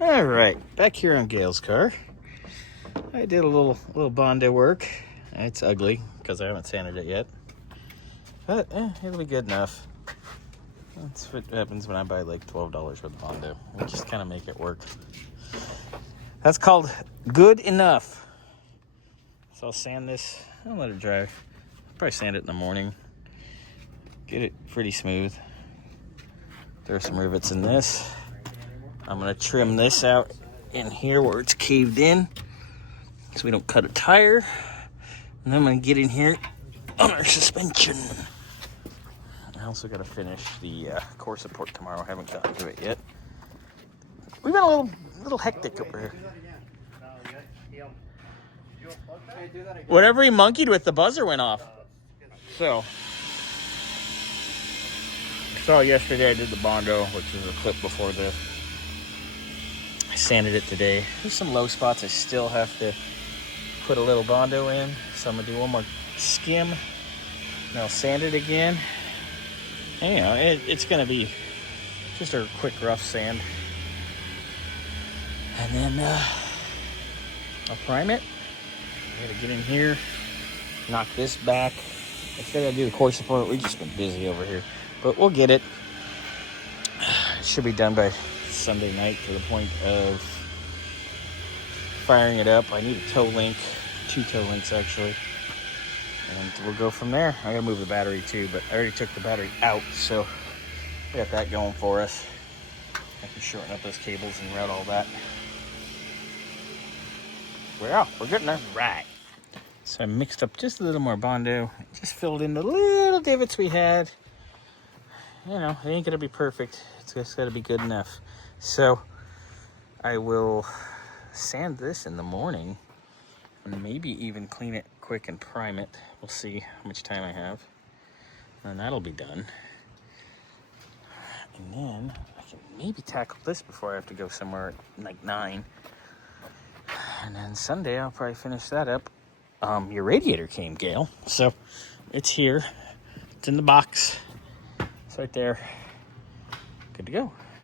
All right, back here on Gayle's car. I did a little Bondo work. It's ugly because I haven't sanded it yet, but it'll be good enough. That's what happens when I buy like $12 worth of Bondo. We just kind of make it work. That's called good enough. So I'll sand this. I'll let it dry. I'll probably sand it in the morning. Get it pretty smooth. There's some rivets in this. I'm gonna trim this out in here where it's caved in so we don't cut a tire. And then I'm gonna get in here on our suspension. I also gotta finish the core support tomorrow. I haven't gotten to it yet. We've been a little hectic over here. Whatever he monkeyed with, the buzzer went off. So, I saw yesterday I did the Bondo, which is a clip before this. I sanded it today. There's some low spots I still have to put a little Bondo in. So I'm gonna do one more skim. And I'll sand it again. And, you know, it's gonna be just a quick rough sand. And then I'll prime it. I gotta get in here, knock this back. I still gotta do the core support. We've just been busy over here, but we'll get it. It should be done by Sunday night to the point of firing it up. I need a toe link, 2 toe links actually, and we'll go from there. I gotta move the battery too, but I already took the battery out, so we got that going for us. I can shorten up those cables and route all that. Well, we're getting there. Right. So I mixed up just a little more Bondo. Just filled in the little divots we had. You know, it ain't gonna be perfect. It's just gotta be good enough. So I will sand this in the morning and maybe even clean it quick and prime it. We'll see how much time I have. And that'll be done. And then I can maybe tackle this before I have to go somewhere at like 9. And then Sunday, I'll probably finish that up. Your radiator came, Gayle. So it's here. It's in the box. It's right there. Good to go.